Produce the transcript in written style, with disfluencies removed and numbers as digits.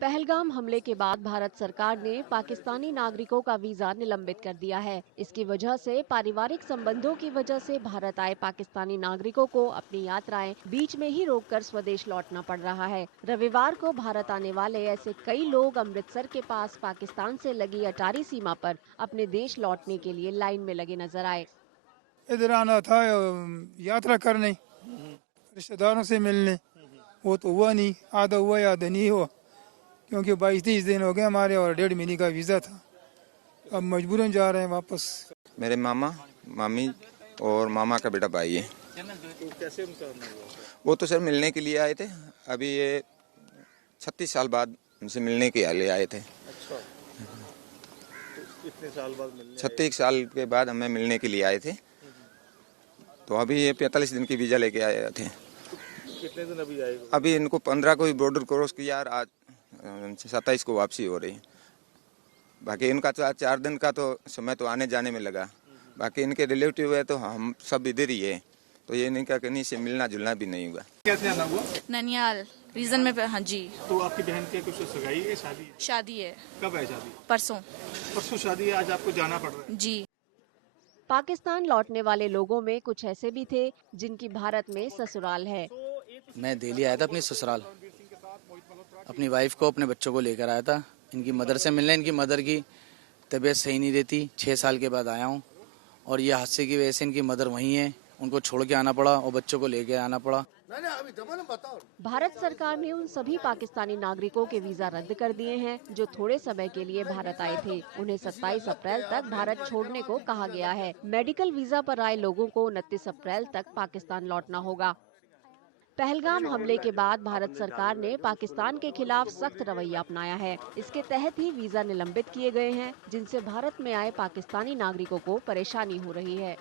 पहलगाम हमले के बाद भारत सरकार ने पाकिस्तानी नागरिकों का वीजा निलंबित कर दिया है। इसकी वजह से पारिवारिक संबंधों की वजह से भारत आए पाकिस्तानी नागरिकों को अपनी यात्राएं बीच में ही रोककर स्वदेश लौटना पड़ रहा है। रविवार को भारत आने वाले ऐसे कई लोग अमृतसर के पास पाकिस्तान से लगी अटारी सीमा पर अपने देश लौटने के लिए लाइन में लगे नजर आए। इधर आना था यात्रा करने, रिश्तेदारों से मिलने, वो तो हुआ नहीं, आधा हुआ या आधा नहीं हुआ, क्योंकि 22-23 दिन हो गए हमारे और 1.5 महीने का वीज़ा था। अब मजबूरन जा रहे हैं वापस। मेरे मामा, मामी और मामा का बेटा भाई है। तो कैसे उनका आना हुआ? वो तो सर मिलने के लिए आए थे। अभी ये 36 साल बाद उनसे मिलने के लिए आए थे। अच्छा, तो इतने साल बाद मिलने 36 साल के बाद हमें मिलने के लिए आए थे। तो अभी ये 45 दिन की वीज़ा लेके आए थे। कितने दिन अभी आएगा? अभी इनको 15 को ही बॉर्डर क्रॉस किया और आज 27 को वापसी हो रही। बाकी इनका तो आज 4 दिन का तो समय तो आने जाने में लगा। बाकी इनके रिलेटिव है तो हम सब इधर ही है, तो ये नहीं कहीं से मिलना जुलना भी नहीं हुआ। कैसे आना हुआ? ननियाल रीजन में। हाँ जी। तो आपकी बहन के कुछ सगाई है, शादी है? शादी है। कब है शादी? परसों। परसों शादी है, आज आपको जाना पड़ रहा है? जी। पाकिस्तान लौटने वाले लोगों में कुछ ऐसे भी थे जिनकी भारत में ससुराल है। मैं दिल्ली आया था अपनी ससुराल, अपनी वाइफ को अपने बच्चों को लेकर आया था इनकी मदर से मिलने। इनकी मदर की तबीयत सही नहीं रहती, 6 साल के बाद आया हूँ और ये हादसे की वजह से इनकी मदर वहीं है, उनको छोड़ के आना पड़ा और बच्चों को लेकर आना पड़ा। भारत सरकार ने उन सभी पाकिस्तानी नागरिकों के वीजा रद्द कर दिए हैं जो थोड़े समय के लिए भारत आए थे। उन्हें 27 अप्रैल तक भारत छोड़ने को कहा गया है। मेडिकल वीजा पर आए लोगों को 29 अप्रैल तक पाकिस्तान लौटना होगा। पहलगाम हमले के बाद भारत सरकार ने पाकिस्तान के खिलाफ सख्त रवैया अपनाया है। इसके तहत ही वीजा निलंबित किए गए हैं जिनसे भारत में आए पाकिस्तानी नागरिकों को परेशानी हो रही है।